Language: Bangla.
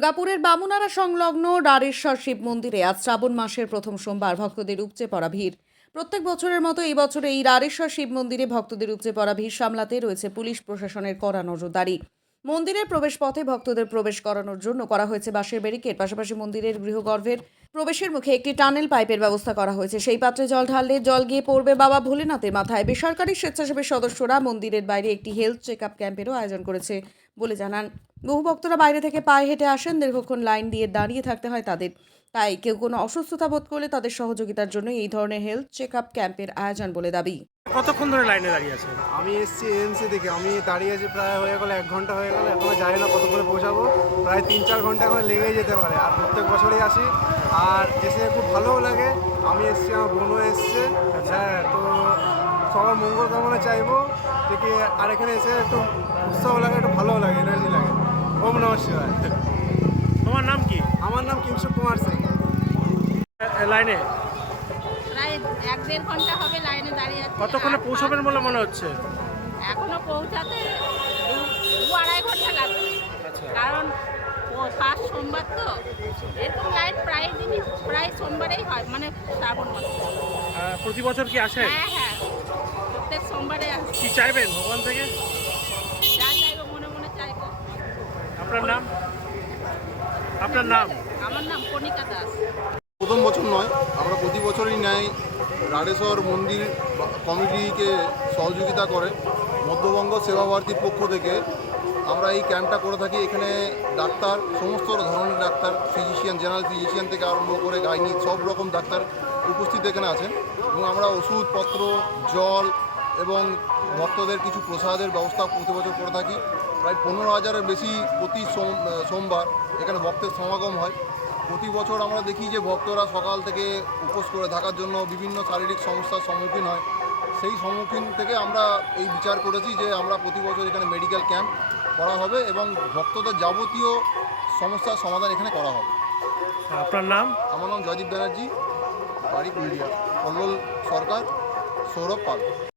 দুর্গাপুরের বামুনারা সংলগ্ন রাড়েশ্বর শিব মন্দিরে আজ শ্রাবণ মাসের প্রথম সোমবার ভক্তদের উপচে পড়া ভিড়। প্রত্যেক বছরের মতো এই বছরে এই রাড়েশ্বর শিব মন্দিরে ভক্তদের উপচে পড়া ভিড় সামলাতে রয়েছে পুলিশ প্রশাসনের কড়া নজরদারি। মন্দিরের প্রবেশ পথে ভক্তদের প্রবেশ করানোর জন্য করা হয়েছে বাঁশের ব্যারিকেড। পাশাপাশি মন্দিরের গৃহগর্ভের প্রবেশের মুখে একটি টানেল পাইপের ব্যবস্থা করা হয়েছে। সেই পাত্রে জল ঢাললে জল গিয়ে পড়বে বাবা ভোলেনাথের মাথায়। বেসরকারি স্বেচ্ছাসেবী সদস্যরা মন্দিরের বাইরে একটি হেলথ চেক আপ ক্যাম্পেরও আয়োজন করেছে বলে জানান। বহু ভক্তরা বাইরে থেকে পায়ে হেঁটে আসেন, দীর্ঘক্ষণ লাইন দিয়ে দাঁড়িয়ে থাকতে হয় তাদের। তাই কেউ কোনো অসুস্থতা বোধ করলে তাদের সহযোগিতার জন্য এই ধরনের হেলথ চেক আপ ক্যাম্পের আয়োজন বলে দাবি। কতক্ষণ ধরে লাইনে দাঁড়িয়ে আছেন? আমি এসেছি এএমসি থেকে, আমি দাঁড়িয়ে আছি প্রায় হয়ে গেল 1 ঘন্টা হয়ে গেল, এখনো জানি না কত করে পৌঁছাবো। প্রায় 3-4 ঘন্টা এখন লেগেই যেতে পারে। আর প্রত্যেক বছরই আসি, আর এসে খুব ভালোও লাগে। আমি এসেছি, আমার বোনও এসছে। হ্যাঁ, তো সবার মঙ্গল কামনা চাইবো থেকে। আর এখানে এসে একটু উৎসাহ লাগে, একটু ভালোও লাগে, এনার্জি লাগে। ওম নমঃ শিবায়। তোমার নাম কি? আমার নাম কিংশুক কুমার সিং। লাইনে প্রায় 1-1.5 ঘন্টা হবে লাইনে দাঁড়িয়ে আছি। কতক্ষণে পৌঁছাবেন বলে মনে হচ্ছে? এখনো পৌঁছাতে 2-2.5 ঘন্টা লাগবে। আচ্ছা, কারণ ফার্স্ট সোমবার তো এরকম লাইন প্রায় সোমবারেই হয়, মানে শ্রাবণ মাসে। প্রতি বছর কি আসে? হ্যাঁ, প্রত্যেক সোমবারে আসি। কি চাইবেন ভগবান থেকে? যা চাইবো মনে মনে চাইবো। আপনার নাম? আপনার নাম? আমার নাম কণিকা দাস। প্রথম বছর নয়, আমরা প্রতি বছরই ন্যায় রাড়েশ্বর মন্দির কমিটিকে সহযোগিতা করে মধ্যবঙ্গ সেবা ভারতীর পক্ষ থেকে আমরা এই ক্যাম্পটা করে থাকি। এখানে ডাক্তার, সমস্ত ধরনের ডাক্তার, ফিজিশিয়ান, জেনারেল ফিজিশিয়ান থেকে আরম্ভ করে গাইনি, সব রকম ডাক্তার উপস্থিত এখানে আছেন। এবং আমরা ওষুধপত্র, জল এবং ভক্তদের কিছু প্রসাদের ব্যবস্থা প্রতি বছর করে থাকি। প্রায় 15,000-এর বেশি প্রতি সোমবার এখানে ভক্তের সমাগম হয়। প্রতি বছর আমরা দেখি যে ভক্তরা সকাল থেকে উপোস করে থাকার জন্য বিভিন্ন শারীরিক সমস্যার সম্মুখীন হয়। সেই সম্মুখীন থেকে আমরা এই বিচার করেছি যে আমরা প্রতি বছর এখানে মেডিকেল ক্যাম্প করা হবে এবং ভক্তদের যাবতীয় সমস্যার সমাধান এখানে করা হবে। আপনার নাম? আমার নাম জয়দীপ ব্যানার্জি, বাড়ি পুরুলিয়া। কল্লোল সরকার, সৌরভ পাল।